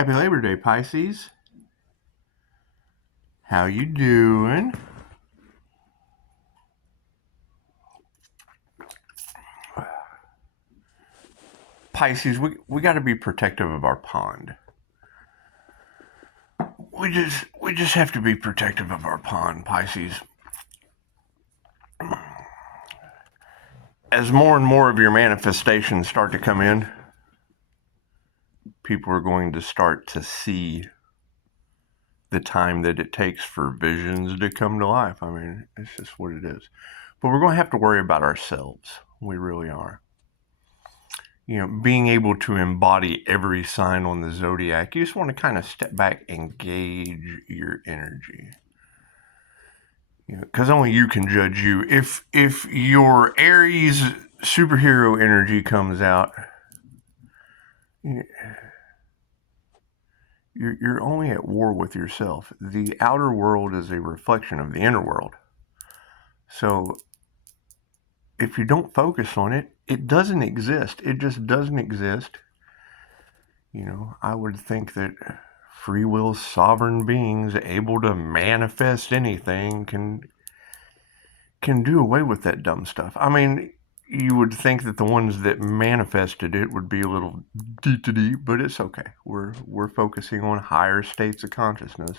Happy Labor Day, Pisces. How you doing? Pisces, we got to be protective of our pond. We just have to be protective of our pond, Pisces. As more and more of your manifestations start to come in, people are going to start to see the time that it takes for visions to come to life. I mean, it's just what it is. But we're going to have to worry about ourselves. We really are. You know, being able to embody every sign on the zodiac, you just want to kind of step back and gauge your energy. You know, because only you can judge you. If your Aries superhero energy comes out, you're only at war with yourself. The outer world is a reflection of the inner world. So if you don't focus on it, it doesn't exist. It just doesn't exist. You know, I would think that free will sovereign beings able to manifest anything can do away with that dumb stuff. I mean, you would think that the ones that manifested it would be a little deep, but it's okay. We're focusing on higher states of consciousness.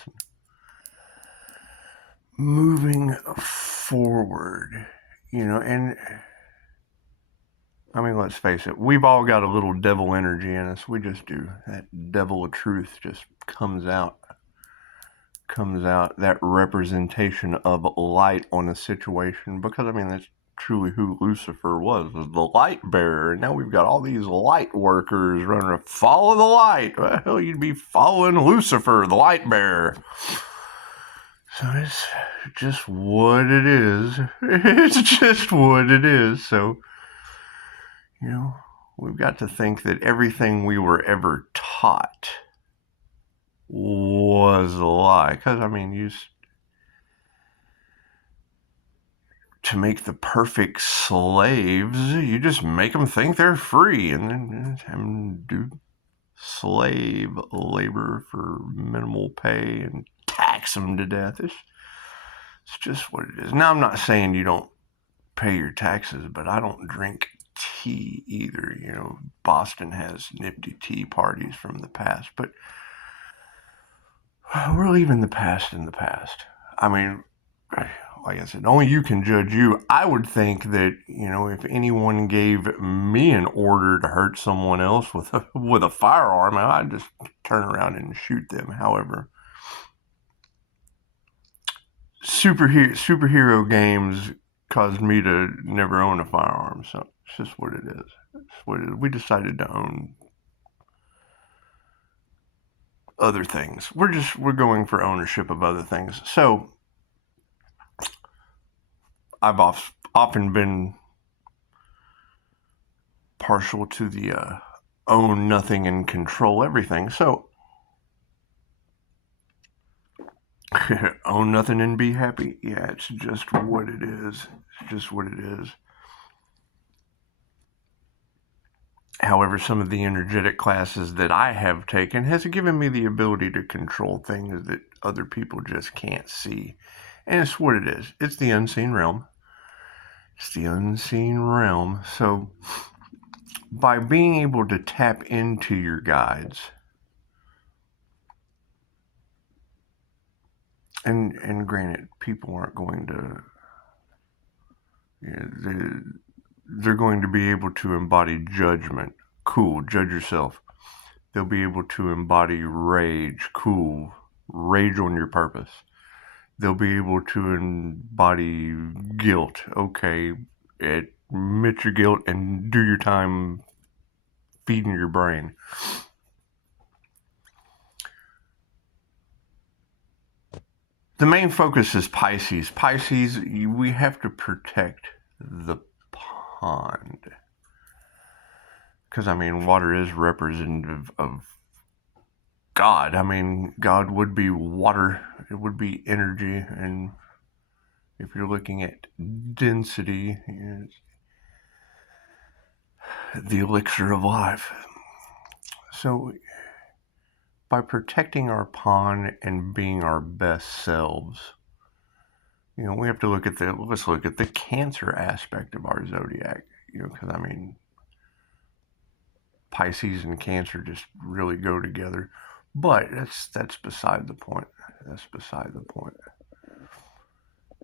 Moving forward, you know, and I mean, let's face it, we've all got a little devil energy in us. We just do. That devil of truth just comes out, that representation of light on a situation, because I mean, that's truly who Lucifer was the light bearer. And now we've got all these light workers running around, follow the light. Well, you'd be following Lucifer, the light bearer. So it's just what it is. It's just what it is. So, you know, we've got to think that everything we were ever taught was a lie. Because, I mean, to make the perfect slaves, you just make them think they're free and then have them do slave labor for minimal pay and tax them to death. It's just what it is. Now, I'm not saying you don't pay your taxes, but I don't drink tea either. You know, Boston has nifty tea parties from the past, but we're leaving the past in the past. I mean, like I said, only you can judge you. I would think that, you know, if anyone gave me an order to hurt someone else with a firearm, I'd just turn around and shoot them. However, superhero games caused me to never own a firearm, so it's just what it is. It's what it is. We decided to own other things. We're going for ownership of other things. So I've often been partial to the own nothing and control everything. So own nothing and be happy. Yeah, it's just what it is. It's just what it is. However, some of the energetic classes that I have taken has given me the ability to control things that other people just can't see. And it's what it is. It's the unseen realm. It's the unseen realm. So by being able to tap into your guides, and granted, people aren't going to, you know, they're going to be able to embody judgment. Cool, judge yourself. They'll be able to embody rage. Cool, rage on your purpose. They'll be able to embody guilt. Okay, admit your guilt and do your time feeding your brain. The main focus is Pisces. Pisces, we have to protect the pond. Because, I mean, water is representative of God. I mean, God would be water. It would be energy. And if you're looking at density, it's the elixir of life. So by protecting our pawn and being our best selves. We have to let's look at the Cancer aspect of our zodiac, because Pisces and Cancer just really go together. But that's beside the point. That's beside the point.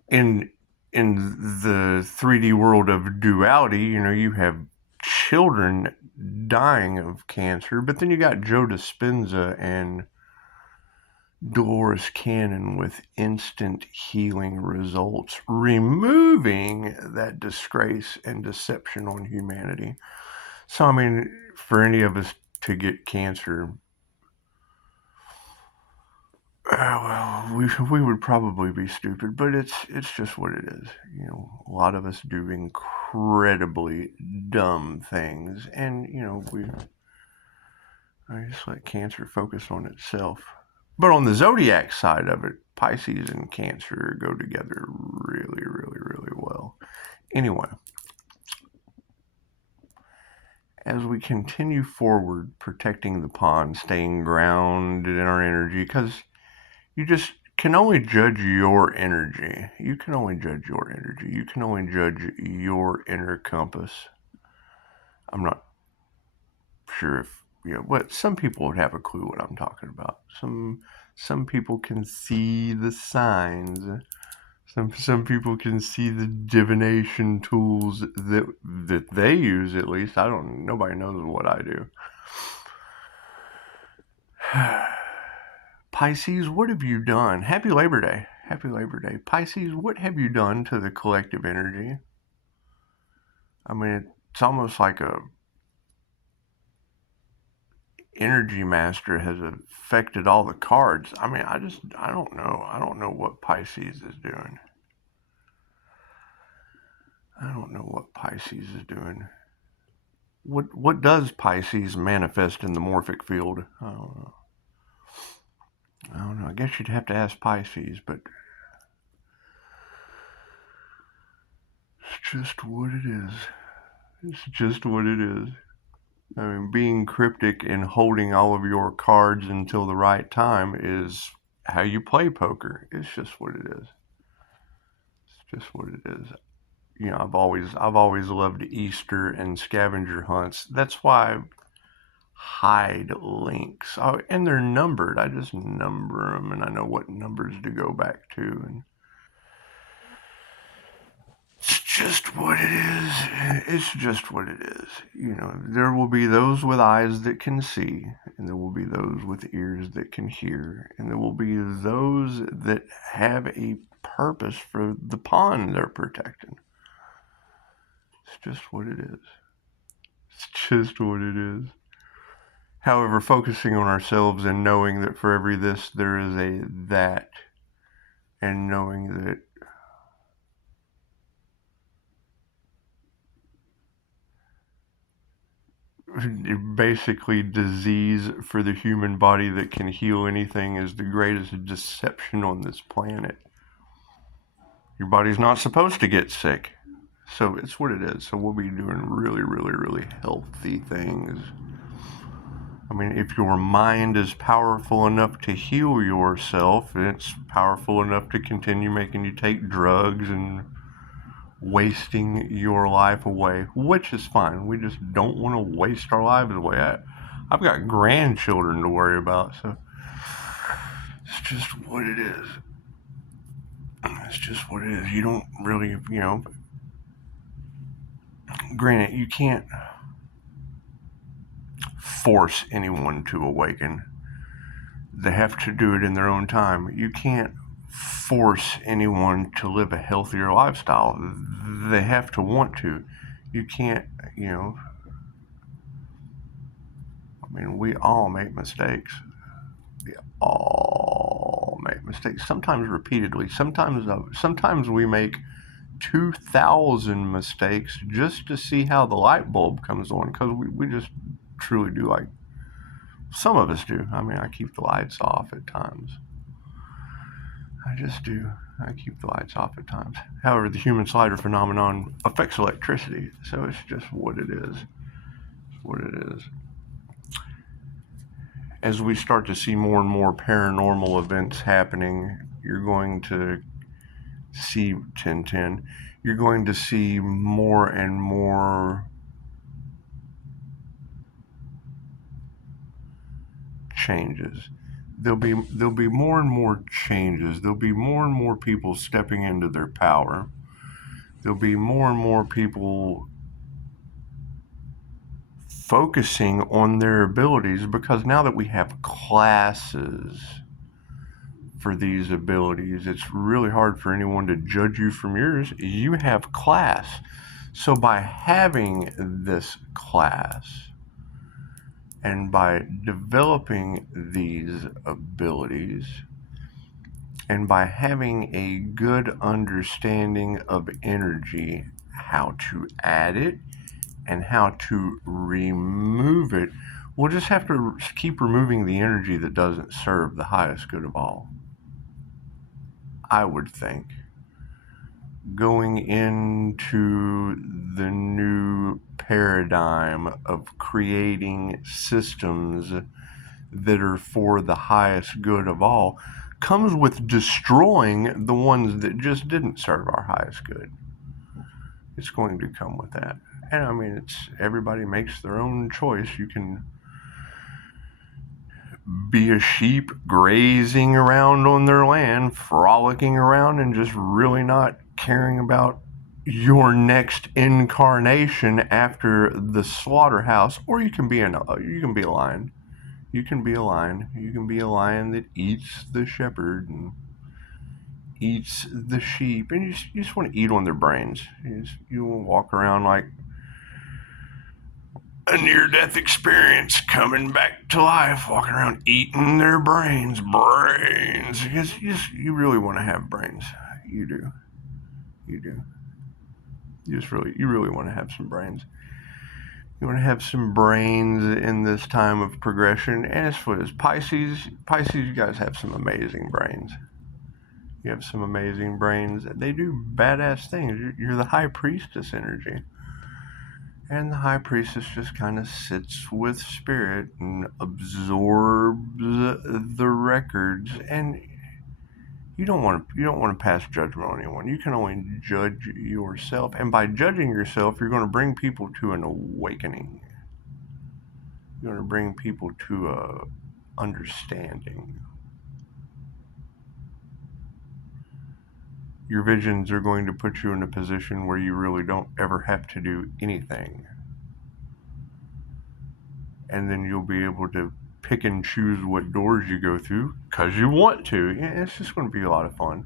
In the 3D world of duality, you have children dying of cancer, but then you got Joe Dispenza and Dolores Cannon with instant healing results, removing that disgrace and deception on humanity. So, for any of us to get cancer, we would probably be stupid, but it's just what it is. A lot of us do incredibly dumb things, and I just let cancer focus on itself. But on the zodiac side of it, Pisces and Cancer go together really, really, really well. Anyway, as we continue forward, protecting the pawn, staying grounded in our energy, because you just can only judge your energy. You can only judge your energy. You can only judge your inner compass. I'm not sure if, what some people would have a clue what I'm talking about. Some people can see the signs. Some people can see the divination tools that they use, at least. Nobody knows what I do. Pisces, what have you done? Happy Labor Day. Happy Labor Day. Pisces, what have you done to the collective energy? It's almost like a energy master has affected all the cards. I don't know. I don't know what Pisces is doing. I don't know what Pisces is doing. What does Pisces manifest in the morphic field? I don't know. I guess you'd have to ask Pisces, but it's just what it is. It's just what it is. Being cryptic and holding all of your cards until the right time is how you play poker. It's just what it is. It's just what it is. I've always loved Easter and scavenger hunts. That's why I hide links. And they're numbered. I just number them, and I know what numbers to go back to. And it's just what it is. It's just what it is. There will be those with eyes that can see, and there will be those with ears that can hear, and there will be those that have a purpose for the pawn they're protecting. It's just what it is. It's just what it is. However, focusing on ourselves and knowing that for every this, there is a that, and knowing that basically disease for the human body that can heal anything is the greatest deception on this planet. Your body's not supposed to get sick. So it's what it is. So we'll be doing really, really, really healthy things. If your mind is powerful enough to heal yourself, it's powerful enough to continue making you take drugs and wasting your life away, which is fine. We just don't want to waste our lives away. I've got grandchildren to worry about, so it's just what it is. It's just what it is. You don't really, granted, you can't force anyone to awaken. They have to do it in their own time. You can't force anyone to live a healthier lifestyle. They have to want to. You can't, we all make mistakes. We all make mistakes. Sometimes repeatedly. Sometimes we make 2,000 mistakes just to see how the light bulb comes on, because we just truly do. Like some of us do. I keep the lights off at times. I just do. I keep the lights off at times. However, the human slider phenomenon affects electricity, so it's just what it is. It's what it is. as we start to see more and more paranormal events happening, you're going to see 1010. You're going to see more and more changes. There'll be more and more changes. There'll be more and more people stepping into their power. There'll be more and more people focusing on their abilities, because now that we have classes for these abilities, it's really hard for anyone to judge you from yours. You have class. So by having this class and by developing these abilities and by having a good understanding of energy, how to add it and how to remove it, we'll just have to keep removing the energy that doesn't serve the highest good of all. I would think. Going into the new paradigm of creating systems that are for the highest good of all comes with destroying the ones that just didn't serve our highest good. It's going to come with that. And I mean, it's everybody makes their own choice. You can be a sheep grazing around on their land, frolicking around and just really not caring about your next incarnation after the slaughterhouse. Or you can be a lion. You can be a lion. You can be a lion that eats the shepherd and eats the sheep, and you just want to eat on their brains. You want to walk around like a near-death experience, coming back to life, walking around eating their brains, because you really want to have brains. You do. You really want to have some brains. You want to have some brains in this time of progression. And as for as Pisces, you guys have some amazing brains. You have some amazing brains. They do badass things. You're the high priestess energy. And the high priestess just kind of sits with spirit and absorbs the records. And you don't want to pass judgment on anyone. You can only judge yourself. And by judging yourself, you're going to bring people to an awakening. You're going to bring people to a understanding. Your visions are going to put you in a position where you really don't ever have to do anything. And then you'll be able to pick and choose what doors you go through because you want to. Yeah, it's just going to be a lot of fun.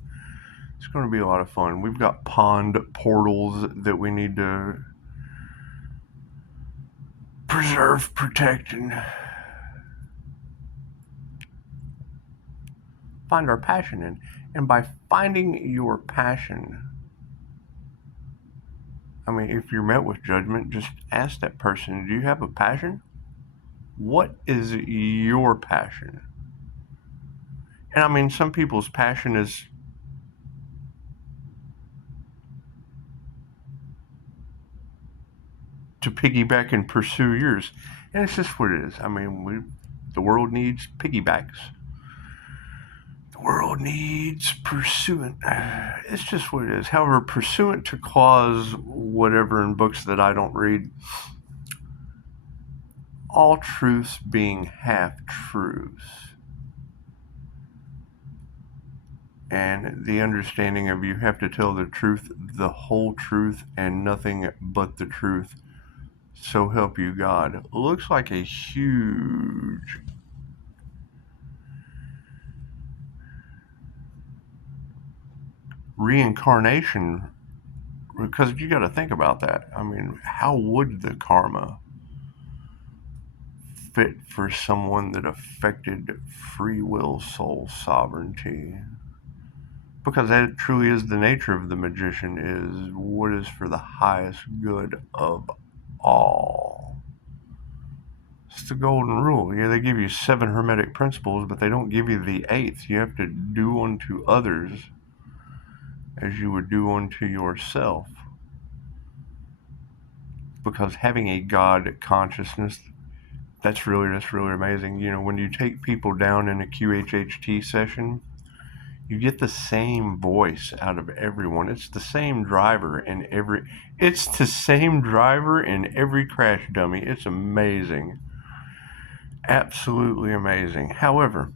It's going to be a lot of fun. We've got pond portals that we need to preserve, protect, and find our passion in. And by finding your passion, I mean, if you're met with judgment, just ask that person, do you have a passion? What is your passion? And I mean, some people's passion is to piggyback and pursue yours. And it's just what it is. I mean, the world needs piggybacks. The world needs pursuant. It's just what it is. However, pursuant to cause whatever in books that I don't read, all truths being half-truths. And the understanding of you have to tell the truth, the whole truth, and nothing but the truth. So help you God. Looks like a huge reincarnation, because you got to think about that. I mean, how would the karma fit for someone that affected free will, soul sovereignty? Because that truly is the nature of the magician, is what is for the highest good of all. It's the golden rule. Yeah, they give you 7 hermetic principles, but they don't give you the 8th. You have to do unto others as you would do unto yourself. Because having a God consciousness, That's really amazing. You know, when you take people down in a QHHT session, you get the same voice out of everyone. It's the same driver in every crash dummy. It's amazing. Absolutely amazing. However,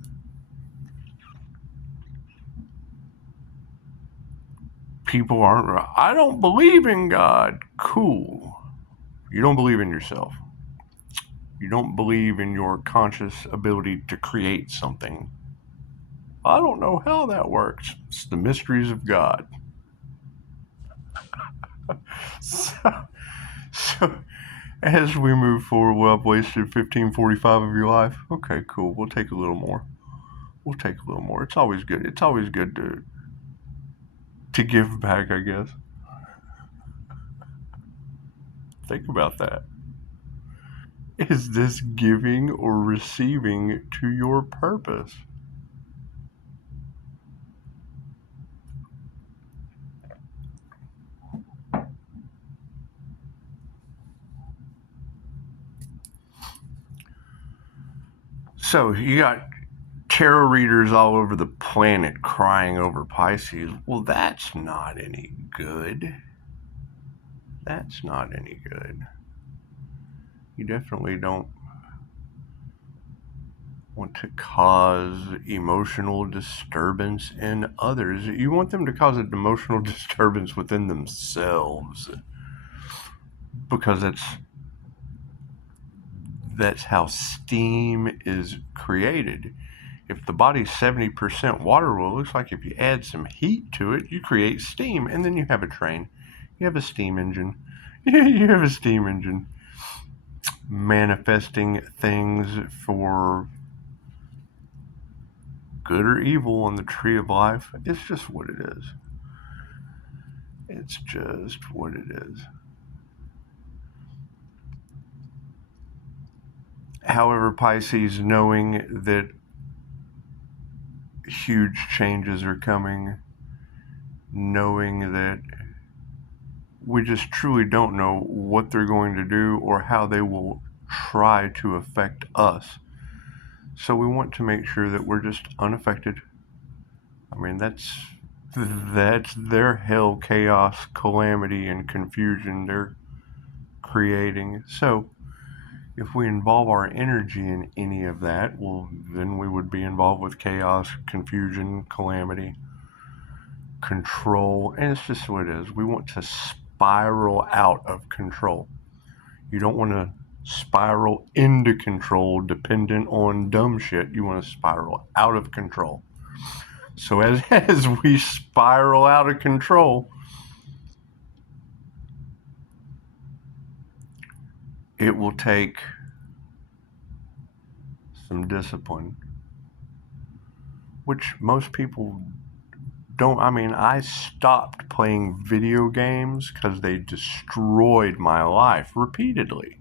people aren't, I don't believe in God. Cool. You don't believe in yourself. You don't believe in your conscious ability to create something. I don't know how that works. It's the mysteries of God. So as we move forward, well, I've wasted 15:45 of your life. Okay, cool. We'll take a little more. It's always good. It's always good to give back, I guess. Think about that. Is this giving or receiving to your purpose? So you got tarot readers all over the planet crying over Pisces. Well, that's not any good. That's not any good. You definitely don't want to cause emotional disturbance in others. You want them to cause an emotional disturbance within themselves, because that's how steam is created. If the body's 70% water, well, it looks like if you add some heat to it, you create steam, and then you have a train. You have a steam engine. You have a steam engine manifesting things for good or evil on the tree of life. It's just what it is. It's just what it is. However, Pisces, knowing that huge changes are coming, knowing that we just truly don't know what they're going to do or how they will try to affect us. So we want to make sure that we're just unaffected. I mean, that's their hell, chaos, calamity, and confusion they're creating. So if we involve our energy in any of that, well, then we would be involved with chaos, confusion, calamity, control, and it's just what it is. We want to spiral out of control. You don't want to spiral into control dependent on dumb shit. You want to spiral out of control. So as we spiral out of control, it will take some discipline, which most people don't. I mean, I stopped playing video games because they destroyed my life repeatedly.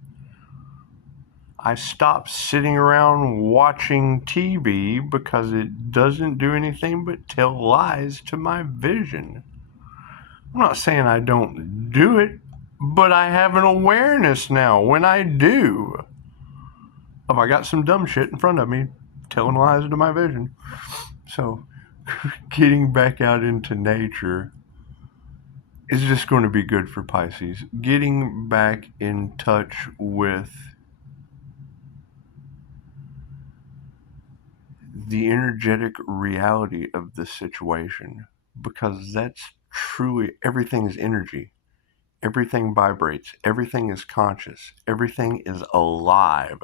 I stopped sitting around watching TV because it doesn't do anything but tell lies to my vision. I'm not saying I don't do it, but I have an awareness now when I do. If I got some dumb shit in front of me, telling lies to my vision. So, getting back out into nature is just going to be good for Pisces. Getting back in touch with the energetic reality of the situation, because that's truly, everything is energy. Everything vibrates. Everything is conscious. Everything is alive.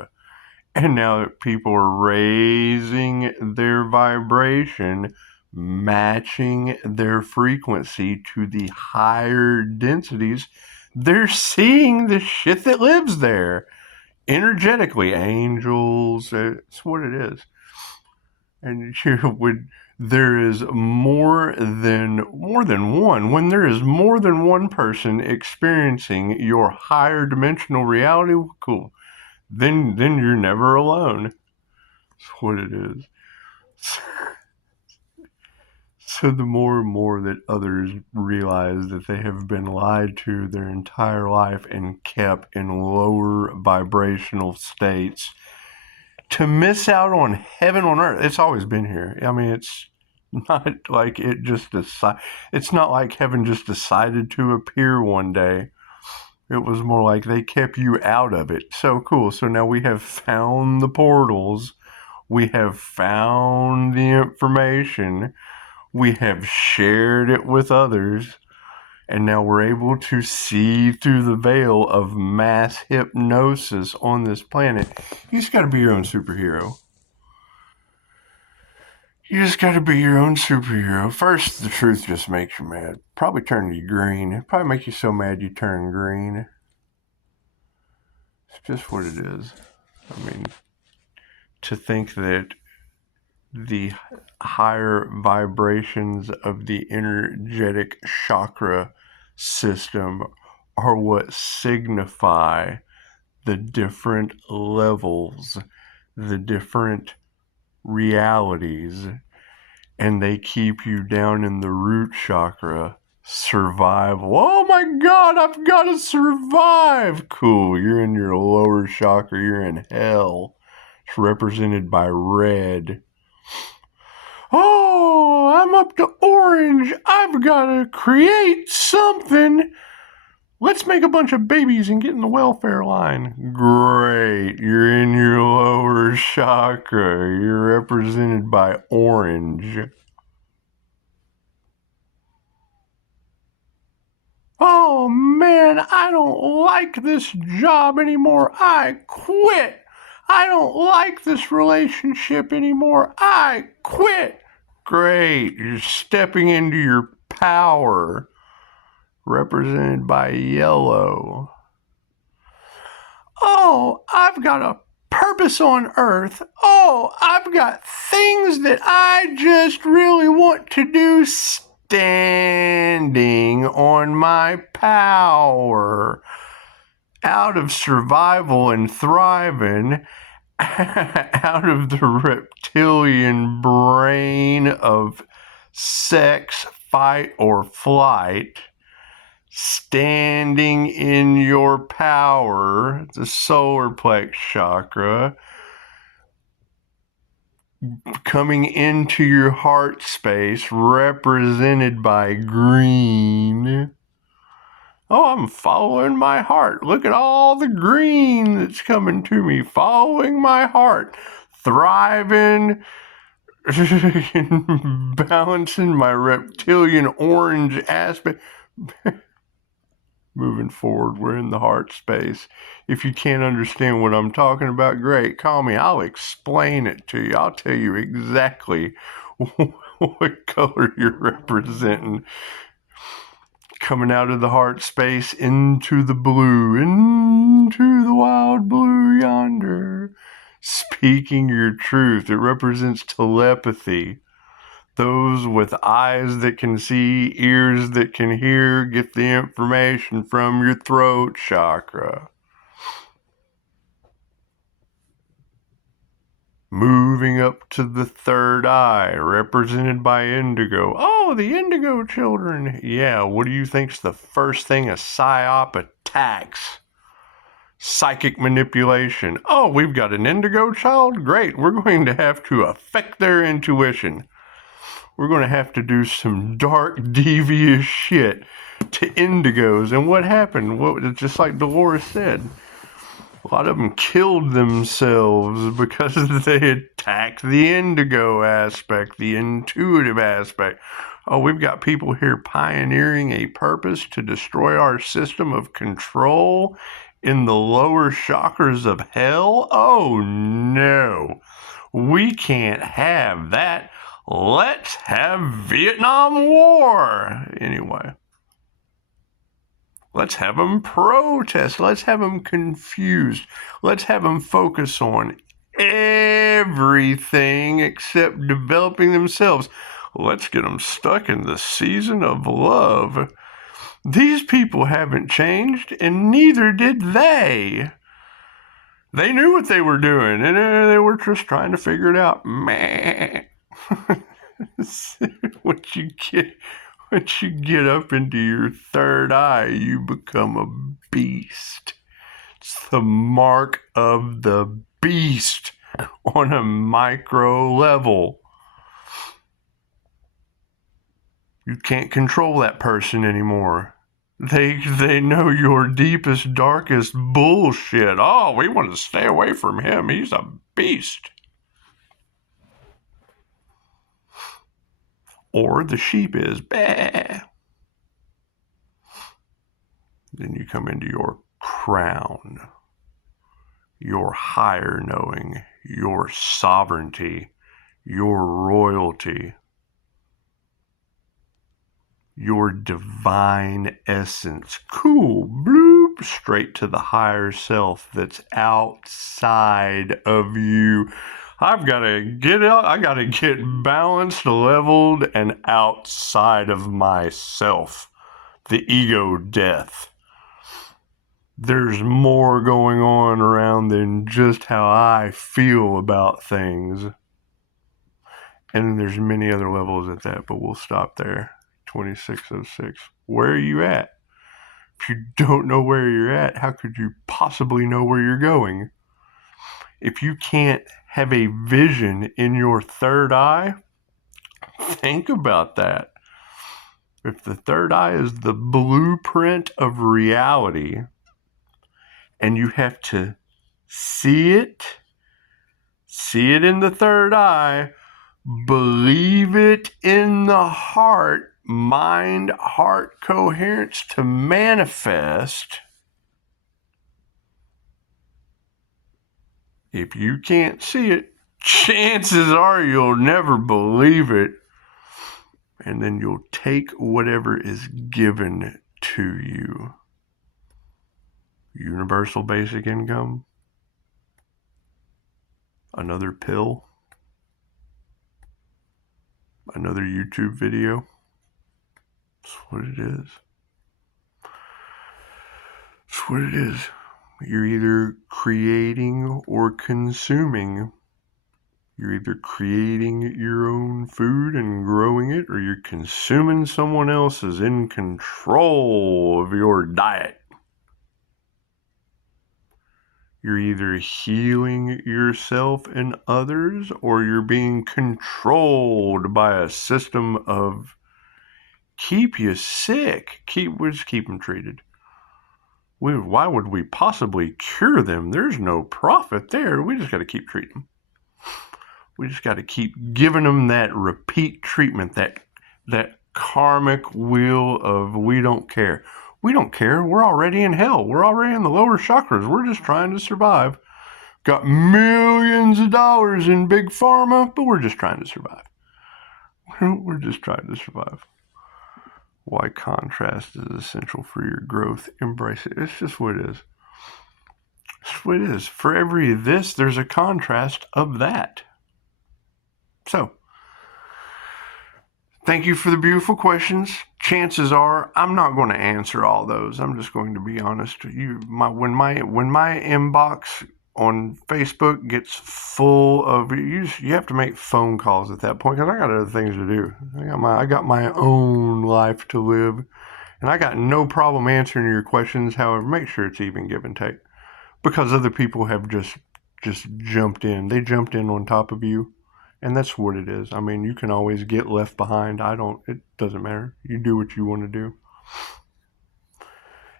And now that people are raising their vibration, matching their frequency to the higher densities, they're seeing the shit that lives there. Energetically, angels, it's what it is. And there is more than one. When there is more than one person experiencing your higher dimensional reality, cool. Then you're never alone. That's what it is. So the more and more that others realize that they have been lied to their entire life and kept in lower vibrational states to miss out on heaven on earth. It's always been here. I mean, it's not like it just it's not like heaven just decided to appear one day. It was more like they kept you out of it. So cool. So now we have found the portals. We have found the information. We have shared it with others. And now we're able to see through the veil of mass hypnosis on this planet. You just got to be your own superhero. You just got to be your own superhero. First, the truth just makes you mad. Probably turn you green. It probably make you so mad you turn green. It's just what it is. I mean, to think that the higher vibrations of the energetic chakra system are what signify the different levels, the different realities, and they keep you down in the root chakra. Survival. Oh my God, I've got to survive. Cool, you're in your lower chakra, you're in hell. It's represented by red. Oh, I'm up to orange. I've got to create something. Let's make a bunch of babies and get in the welfare line. Great. You're in your lower chakra. You're represented by orange. Oh man, I don't like this job anymore. I quit. I don't like this relationship anymore. I quit. Great. You're stepping into your power, represented by yellow. Oh, I've got a purpose on earth. Oh, I've got things that I just really want to do, standing on my power. Out of survival and thriving, out of the reptilian brain of sex, fight, or flight, standing in your power, the solar plex chakra, coming into your heart space, represented by green. Oh, I'm following my heart. Look at all the green that's coming to me, following my heart, thriving, balancing my reptilian orange aspect. Moving forward, we're in the heart space. If you can't understand what I'm talking about, great, call me. I'll explain it to you. I'll tell you exactly what color you're representing. Coming out of the heart space into the blue, into the wild blue yonder. Speaking your truth. It represents telepathy. Those with eyes that can see, ears that can hear, get the information from your throat chakra. Moving up to the third eye, represented by indigo. Oh, the indigo children. Yeah, what do you think's the first thing a psyop attacks? Psychic manipulation. Oh, we've got an indigo child? Great, we're going to have to affect their intuition. We're going to have to do some dark, devious shit to indigos. And what happened? Just like Dolores said, a lot of them killed themselves because they attacked the indigo aspect, the intuitive aspect. Oh, we've got people here pioneering a purpose to destroy our system of control in the lower chakras of hell? Oh, no. We can't have that. Let's have Vietnam War. Anyway. Let's have them protest. Let's have them confused. Let's have them focus on everything except developing themselves. Let's get them stuck in the season of love. These people haven't changed, and neither did they. They knew what they were doing, and they were just trying to figure it out. Meh. Once you get up into your third eye, you become a beast. It's the mark of the beast on a micro level. You can't control that person anymore. They know your deepest, darkest bullshit. Oh, we want to stay away from him. He's a beast. Or the sheep is, bah. Then you come into your crown, your higher knowing, your sovereignty, your royalty, your divine essence. Cool, bloop, straight to the higher self that's outside of you. I've got to get out, I got to get balanced, leveled, and outside of myself. The ego death. There's more going on around than just how I feel about things. And there's many other levels at that, but we'll stop there. 2606. Where are you at? If you don't know where you're at, how could you possibly know where you're going? If you can't have a vision in your third eye, think about that. If the third eye is the blueprint of reality, and you have to see it in the third eye, believe it in the heart, mind-heart coherence to manifest. If you can't see it, chances are you'll never believe it. And then you'll take whatever is given to you. Universal basic income, another pill, another YouTube video. That's what it is. That's what it is. You're either creating or consuming. You're either creating your own food and growing it, or you're consuming someone else's, in control of your diet. You're either healing yourself and others, or you're being controlled by a system of keep you sick. We'll just keep them treated. Why would we possibly cure them? There's no profit there. We just got to keep treating them. We just got to keep giving them that repeat treatment, that karmic wheel of we don't care. We don't care. We're already in hell. We're already in the lower chakras. We're just trying to survive. Got millions of dollars in big pharma, but we're just trying to survive. We're just trying to survive. Why contrast is essential for your growth. Embrace it. It's just what it is. It's what it is. For every this, there's a contrast of that. So, thank you for the beautiful questions. Chances are I'm not going to answer all those. I'm just going to be honest. When my inbox on Facebook gets full of you have to make phone calls at that point because I got other things to do. I got my own life to live, and I got no problem answering your questions. However, make sure it's even give and take, because other people have just jumped in. They jumped in on top of you. And that's what it is. I mean, you can always get left behind. It doesn't matter. You do what you want to do.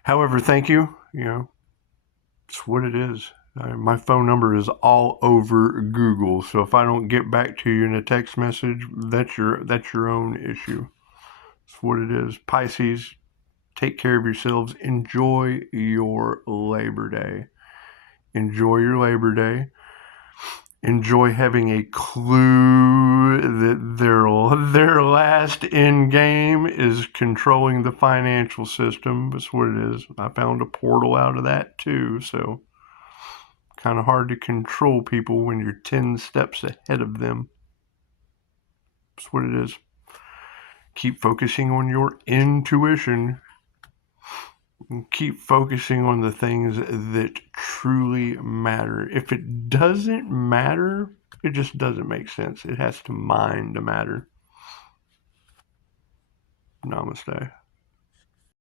However, thank you. It's what it is. My phone number is all over Google. So if I don't get back to you in a text message, that's your own issue. It's what it is. Pisces, take care of yourselves. Enjoy your Labor Day. Enjoy your Labor Day. Enjoy having a clue that their last end game is controlling the financial system. That's what it is. I found a portal out of that too, so kind of hard to control people when you're 10 steps ahead of them. That's what it is. Keep focusing on your intuition. Keep focusing on the things that truly matter. If it doesn't matter, it just doesn't make sense. It has to mind to matter. Namaste.